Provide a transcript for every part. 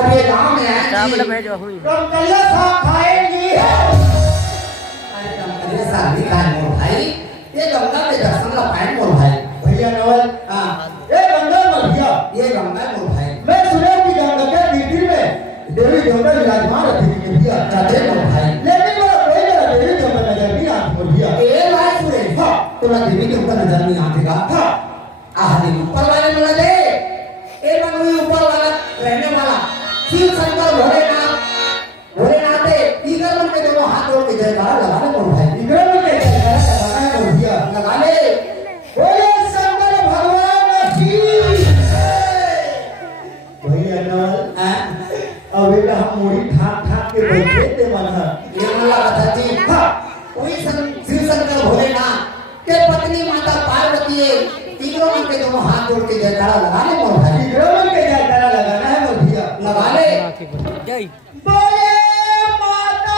अब ये गांव में आएंगी मैं जो हुई रमकलिया साहब खाएंगी। अरे रमकलिया साहब भी खाए मोर भाई, ये गंगा के दर्शन ला पाए मोर भाई। भैया नवल हाँ ये गंगा मत भैया, ये गंगा मोर भाई। मैं सुना कि गंगा के तीर में देवी देवता विराजमान रहती है भैया। राधे मोर भाई, लेकिन मेरा कोई मेरा देवी देवता नजर नहीं आती मोर भैया। ए भाई सुरे हाँ तोला देवी के ऊपर नजर नहीं आतेगा। हाँ आदि ऊपर वाले मिला दे, ए मनोई ऊपर वाला रहने वाला शिव शंकर भोलेनाथ भोलेनाथ है। इधर मन के दोनों हाथ जोड़ के जयकारा लगा ले मोर भाई। इधर में क्या लगाना है मोर भैया? लगा ले बोले शंकर भगवान की भैया नवल। हैं? अब बेटा हम मोड़ी ठाक ठाक के बैठे थे मन है। ये मला कथा जी हाँ कोई शिव शंकर भोलेनाथ के पत्नी माता पार्वती है। तीनों मन के दोनों हाथ जोड़ के जयकारा लगा ले मोर भाई। इधर में क्या लगाना है मोर भैया? लगा ले जय बोले माता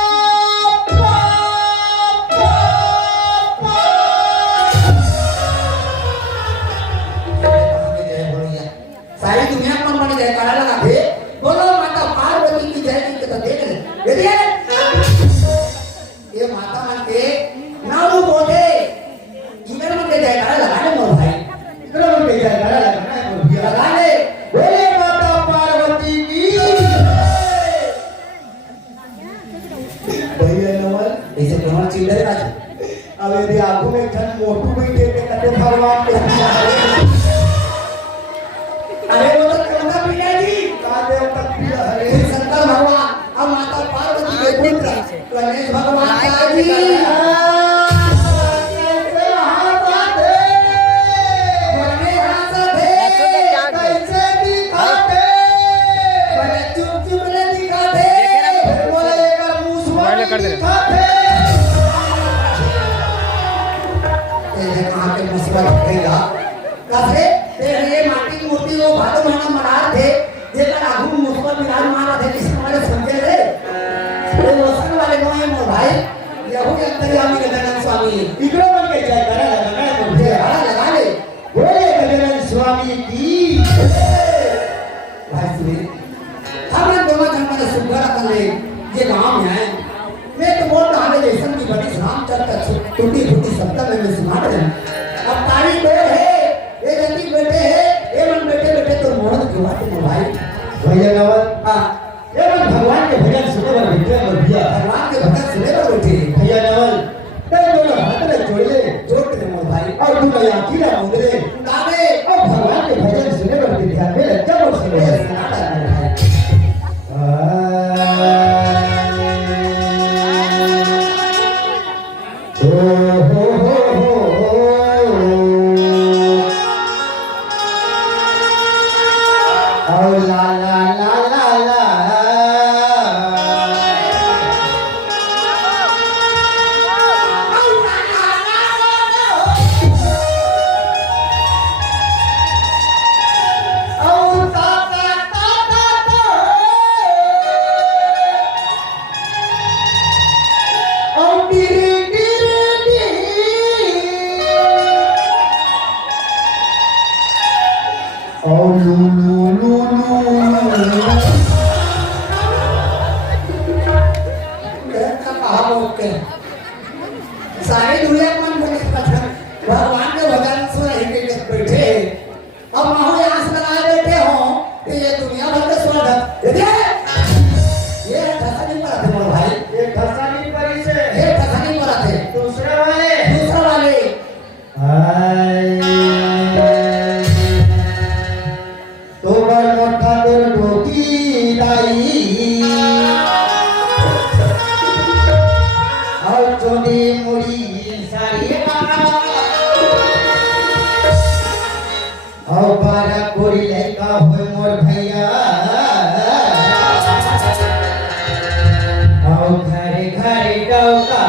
सारी दुनिया में मन जयकारा लगा दे, बोलो माता पार्वती की जय की तो देख ले। देखिए ये माता मन के नाम बोले इधर मन के जयकारा लगा ले मोर भाई। इधर में क्या लगाना है मोर भैया? लगा ले बोले माता पार्वती की भैया नवल। ऐसे कमर चिल्ले का अब यदि आंखों में ठन मोटू बैठे के कटे भगवान के अरे वो तो गंगा पिया जी काले तक पिया हरे शिव शंकर भगवान और माता पार्वती के पुत्र गणेश भगवान का जी कैसे हाथ आते बने हाथ थे कैसे दिखाते बने चुप चुप ने दिखाते बोले का मुंह कर दे। दिखाते ये कहां के मुसीबत होएगा कैसे ये माटी की मूर्ति वो भादो महीना मना थे ये का आगू मुसीबत विराज मारा थे किसी हमारे समझे रे ये रोशन वाले नो है मोर भाई ये हो के अंतर्यामी गजानन स्वामी इधर में क्या जयकारा लगाना है मुझे? जयकारा लगा ले बोले गजानन स्वामी की भाई सुने हम दोनों जन में सुगर कर ले ये गांव में आए मैं तो बोल रहा है जैसन की बड़ी रामचंद्र टूटी फूटी सप्ताह में सुना रहे अब तारीख है ये जल्दी बैठे हैं ये मन बैठे बैठे तो मोहन क्यों आते हो भाई। भैया नवल हाँ ये मन भगवान के भजन सुने पर बैठे हैं भैया। भगवान के भजन सुने पर बैठे भैया नवल तेरे दोनों हाथ में जोड़ ले जोड़ के मोर भाई और तू नया कीड़ा मुंदरे गावे और भगवान के भजन सुने पर ध्यान में लग जा और सुने। सुनाता है मोर भाई। ला ला ला ला ला सारी दुनिया मन भगवान के भजन सुन के बैठे अब माहौल आस लगाए बैठे हो तो ये दुनिया भर के स्वर्ग ये ठसा नहीं पड़ा थे मोर भाई ये ठसानी परी से ये ठसा नहीं पड़ा थे दूसरे वाले दूसरा वाले तो बर मोटा दूर ढोकी लाई और चोरी मुड़ी सारी और बारा कोरी लड़का हुए मोर भैया और घरे घरे डौका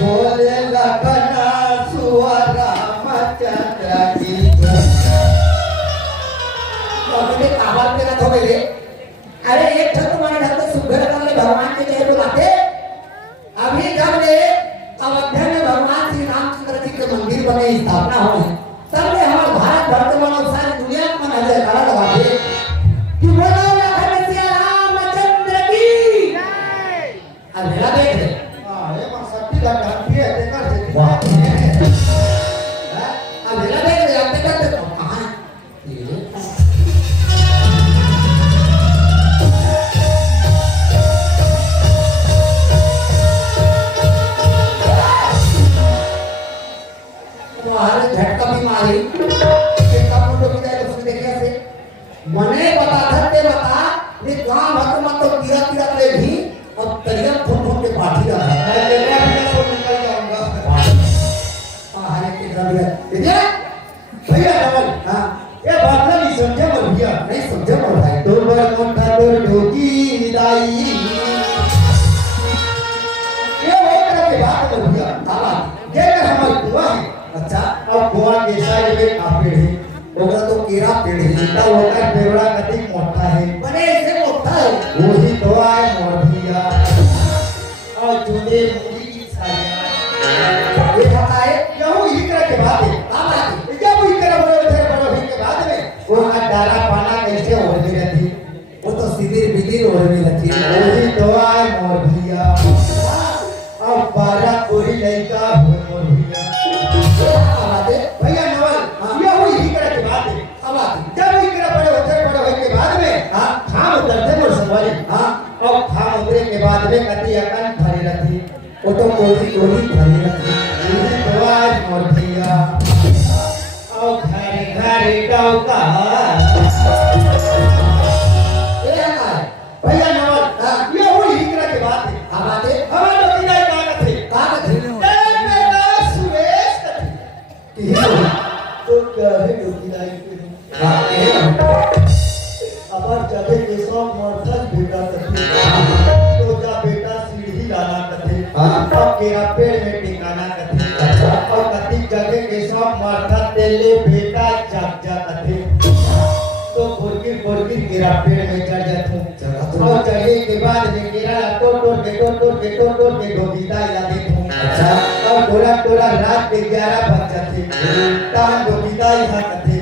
बोले लगना सुअरा मचंद्र की अपने काबल पे ना हो गए। अरे एक ठक माने ढक तो सुघर कर ले भगवान के जय बुलाते अभी जब ले अयोध्या में भगवान श्री रामचंद्र जी के मंदिर बने स्थापना हुई तब ले हमारे भारत भर के मानव सारी दुनिया में नजर करा लगाते जाते करते तो कहाँ है? ये तुम्हारे झटका भी मारी कि कब मुंडो की जाए उसने देखे से मने बता धरते बता ये गांव भक्त मत तो कीड़ा कीड़ा ले भी और तरिया फूट के पाठी रहा है मैं लेने भी तो निकल जाऊंगा। हारे के रबिया ये भैया डबल हां ये बात ना नहीं समझे मत भैया। नहीं समझे मोर भाई दो बार मोटा दो डोगी दाई ये वो तरह की बात है भैया। ताला ये हमारे कुआं है। अच्छा अब कुआं के साइड में काफी है ओकरा तो कीड़ा पेड़ है जितना होता पेवड़ा कति मोटा है बने ऐसे मोटा है वही तो आए मोर भैया और चुने मुड़ी की साया ये खाता है यहू ही तरह के बात है। ताला जब ही तरह बड़े होने के बाद में वो डाला पाना कैसे हो रही रहती वो तो सीधी बिदी रोड में रहती है वही तो आए मोर भैया अब 12 कोरी लड़का हुए मोर भैया। भैया नवल यहू ही तरह के बात है। जब ही तरह बड़े होने के बाद में खाम उतरते मोर संवारी और खाम उतरे के बाद में कति अकन भरी रहती वो तो कोई भरी रहती वही तो आए मोर भैया और घरे घरे डौका ये आता है भैया नवल ये हुई हिकरा के बात है। आवाज़ है हमारे लोग नहीं कागज थे कागज है तेरे बेटा सुरेश कथी तो क्या है डोकीदाई पे हां ये अबर जबे के सब मर्थल बेटा कथी तो जा बेटा सीढ़ी लाना कथी अब केरा पेड़ में टिकाना कथी और कथी जगह के सब मर्थल तेले बेटा जग जा कथी तो बुरगिर केरा पेड़ में चढ़ जाता और चढ़े के बाद में केरा तोड़ के डोकीदा ला देता अच्छा और टोला रात के 11 बज जाते तहन डोकीदा यहाँ कथे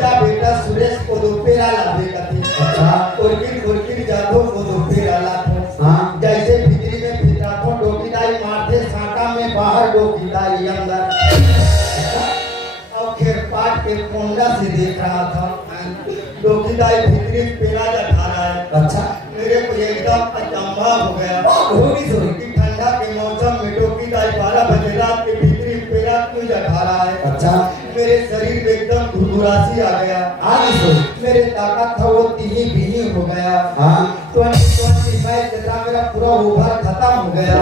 जा बेटा सुरेश को दोपेरा लावे कथे अच्छा उर्किर जातो को दोपेरा लातो हां जैसे भीतरी में फिरातो डोकीदाई मारते साका में बाहर डोकीदाई अंदर अब खेर पाट के कोंडा से देख रहा था डोकीदाई भीतरी पेड़ा जा खा रहा है। अच्छा मेरे को एकदम अचंभा हो गया कि ठंडा के मौसम में डोकीदाई 12 बजे रात के भीतरी पेड़ा क्यों जा खा रहा है। अच्छा मेरे शरीर में एकदम घुरघुरासी आ गया आगे सो मेरे ताकत था वो तीही बीही हो गया हां 2025 तक मेरा पूरा ओवर खत्म हो गया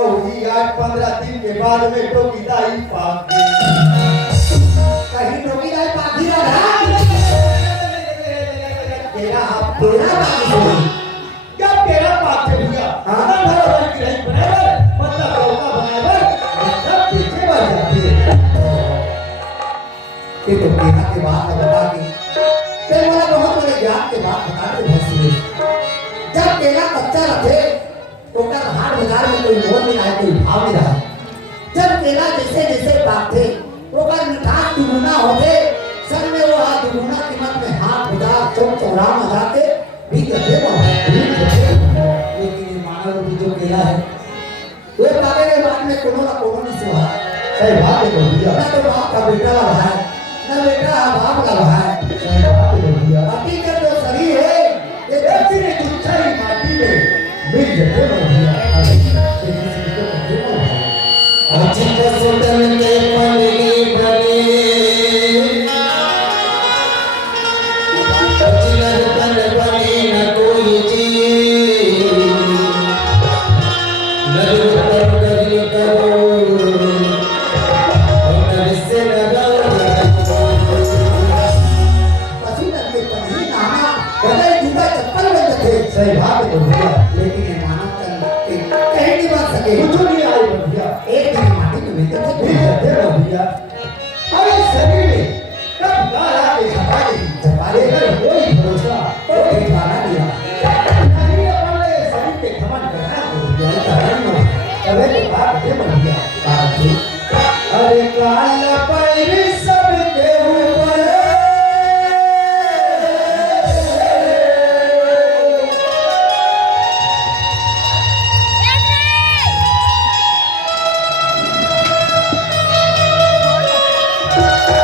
और ये 8-15 दिन के बाद में डोकीदाई पाक कहीं डोकीदाई पाखी रहा तेरा आप तेरा बाकी सो जब तेरा पाक से भैया हाँ। ना बराबर की रही बराबर मतलब रोका बराबर मतलब पीछे बढ़ जाती है। ये तो केला के बात बता के फिर वाला बहुत बड़े ज्ञान के बात बता के बहुत सीधे जब केला कच्चा रखे तो कर हाट बाजार में कोई मोल नहीं आए कोई भाव नहीं रहा जब केला जैसे जैसे पाकते तो कर मिठास दुगुना होते सब में वो हाथ दुगुना कीमत में हाथ बाजार चौक चौराहा में जाके भी करते लेकिन ये मानव रूपी जो केला है ये काले के बाद में कोनो ना कोनो नहीं सुहा सही बात है भैया ना तो बाप का बेटा लगा है ना बेटा बाप का लगा है सही बात है भैया बाकी का जो शरीर है ये ऐसी ने तुच्छाई माटी में मिल जाते हैं भैया अचित सुतन के पलगी बने अचित तन बने न कोई चीज नदी पर नदी करो और नदी से पशु तन के पलगी नाना बदल जूता चप्पल बन जाते सही बात है भैया लेकिन ये मानव तन कहीं नहीं बन सके कुछ नहीं आई भैया एक दिन माटी में मिल मिल जाते हैं भैया अरे शरीर में कब गाला के झपाले कर कोई भरोसा कोई ठिकाना नहीं रहा नहीं अपने शरीर के घमंड करना भैया कारण तबे तो बात है भैया बात है अरे काला पैर सब के ऊपर Thank you.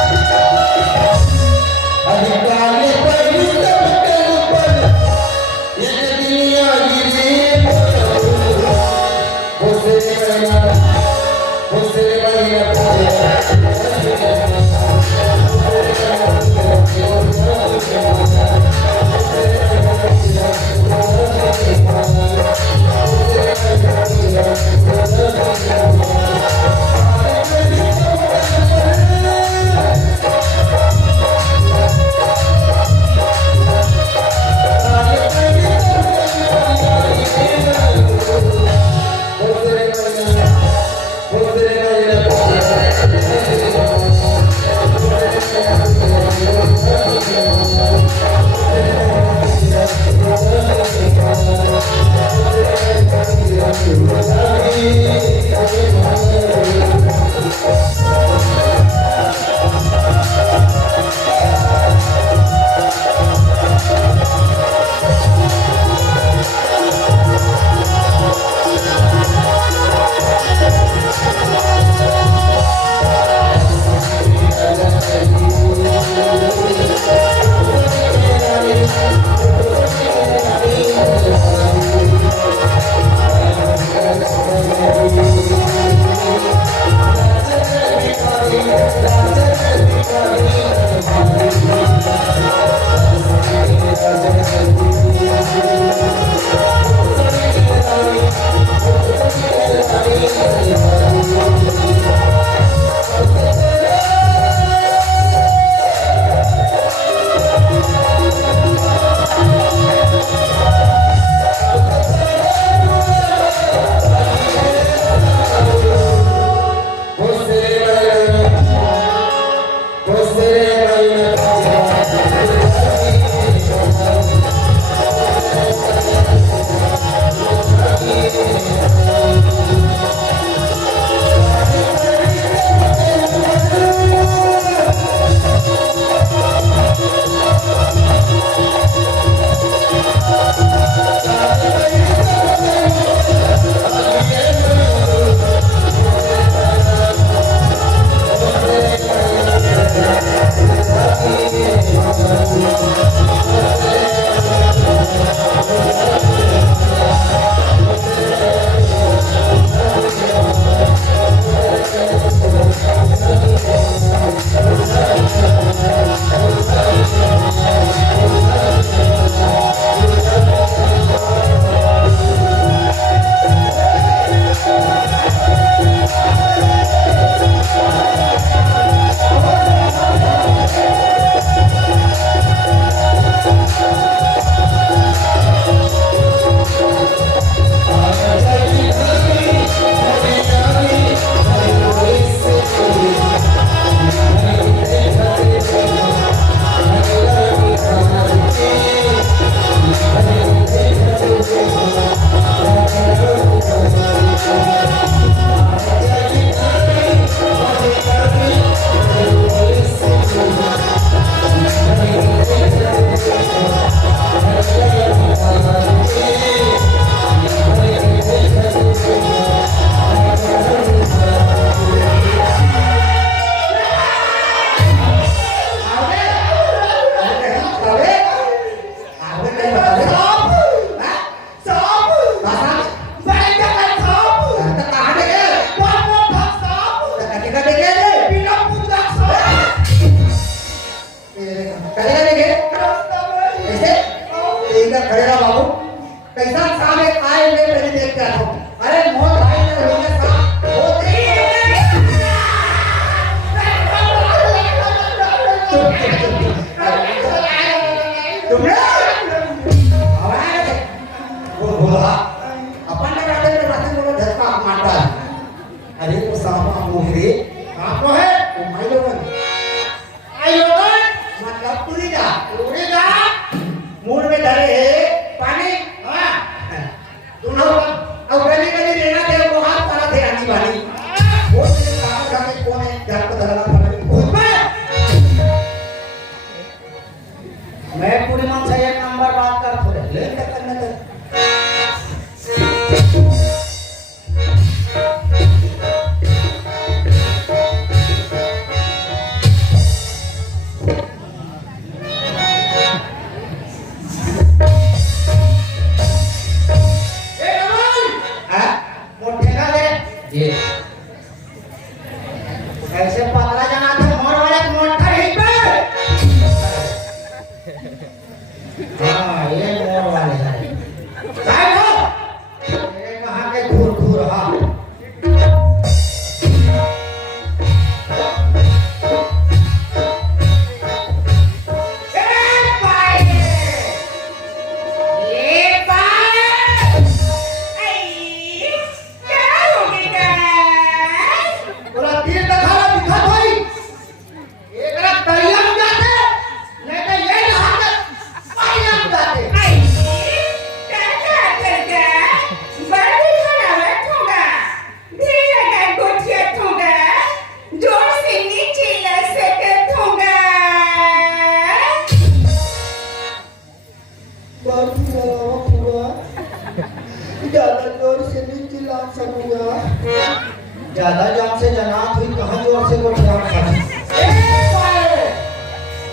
ज्यादा जान से जनात हुई कहाँ जोर से कोठिया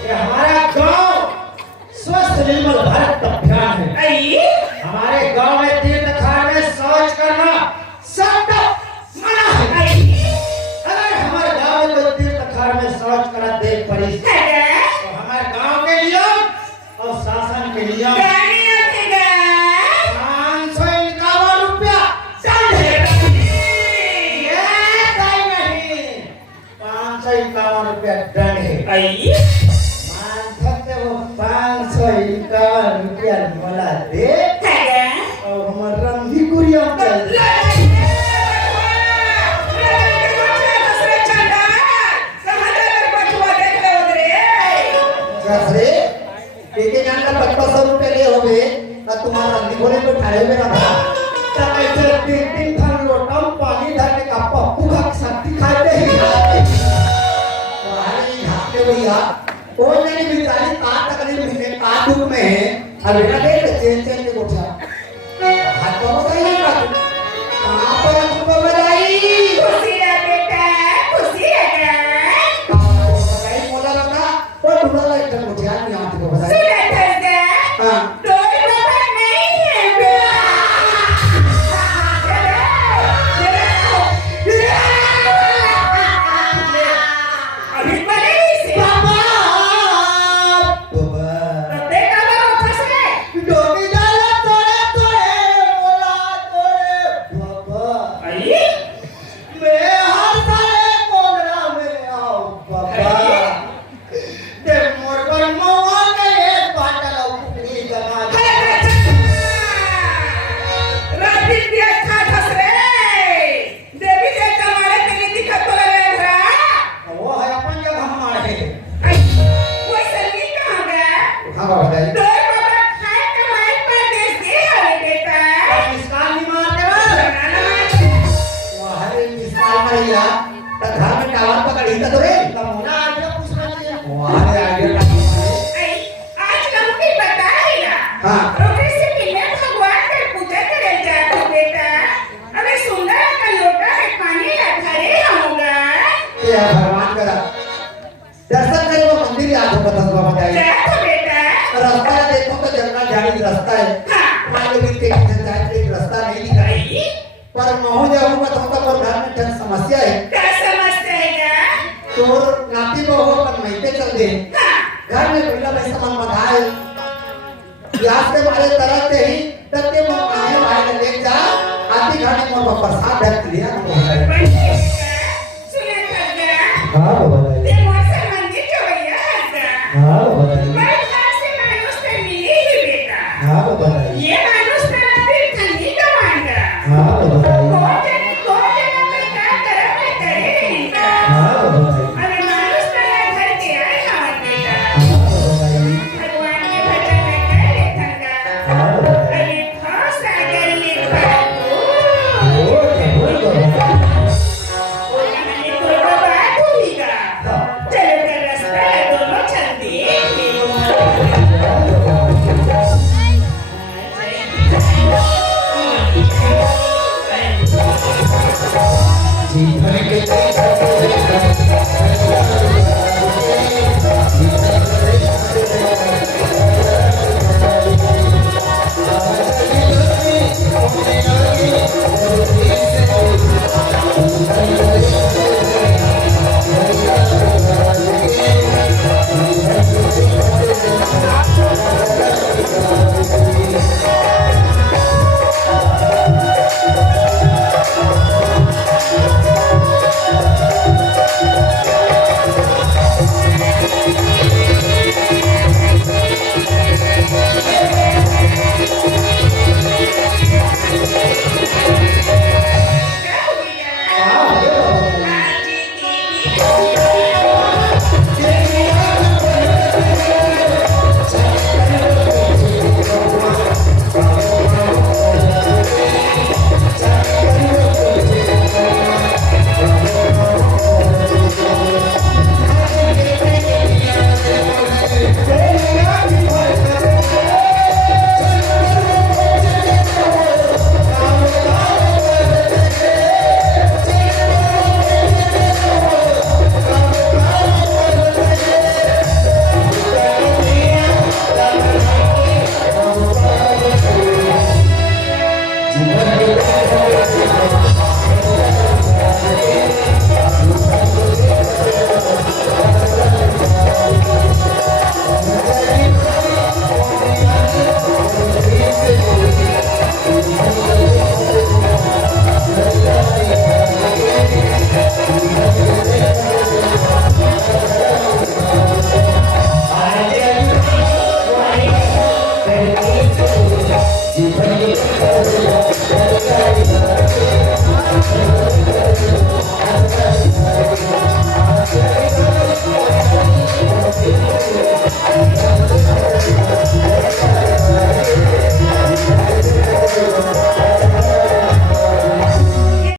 ये हमारा गांव स्वस्थ निर्मल भारत अभियान है। हमारे गांव में तीर्थ खाने में शौच करना सब मना है। अगर हमारे गांव में कोई तीर्थ खाने में शौच करा देख पड़ी तो हमारे गांव के नियम और शासन के नियम 551 रुपया दंड है। ये कहीं नहीं 551 रुपया दंड है। मानते वो 551 रुपया मला दे और हमारा रंगी गुड़िया चल अरे एक जान का 2500 रुपए ले हो गए और तुम्हारा रंगी घोड़े पे ठाड़े हुए ना था तब ऐसे 3 थान लोटम पानी धरने का पप्पू का शक्ति खाते ही तुम्हारे घाटे भैया कोई नहीं बिचारी कार तकलीफ में कार दुख में है अब बेटा देख चेन के गोठा हाथ को बताइए ना कहां पर तुमको बधाई खुशी है बेटा, खुशी है क्या? बताइए मोला लगा और दूसरा एक गोठा नहीं आती को बताइए सुना था क्या? हां कोई बात नहीं है बेटा। अभी बने से बाबा देखा ना फंस गए। डोबी डाला तोड़े तोड़े मोला तोड़े बाबा आई मैं हर साले कोगरा में आओ बाबा ते मोर पर मौआ के एक बाटल उपनी जमा राती दिया था फंस रे। देवी देवता मारे तेरी दिक्कत तो लग रहा है। वो है अपन जब हम मारे वो सलगी कहाँ गया? हां बाबा बताइए दो बाबा खाए कमाए परदेस दे हरे बेटा। इसका नहीं मारते हरे मिसाल भैया तो घर में टावर पकड़ी तो रे तमोना आगे पूछना चाहिए वहां आगे का आज लंबी बताएगा। हां रोटी से किले भगवान के पूजा करे जाते बेटा। अबे सुंदर का लोटा में पानी रखा रे होगा। ये भगवान का दर्शन करे वो मंदिर याद हो पता बाबा बताइए क्या तो बेटा? रास्ता देखो तो जंगल झाड़ी रास्ता है हाँ। मान लो कि एक रास्ता नहीं दिख रहा है आई पर महू जाऊंगा तो उनका पर घर में जन समस्या है क्या समझते हैं? तो नाती बहू पर महीने चल दे हाँ। घर में पहला पैसा मन मंगाए प्यास के मारे तरह से ही तब के मन आए भाई ने ले जा आती घाटी में प्रसाद ढक लिया सुने कर गया। हां बाबा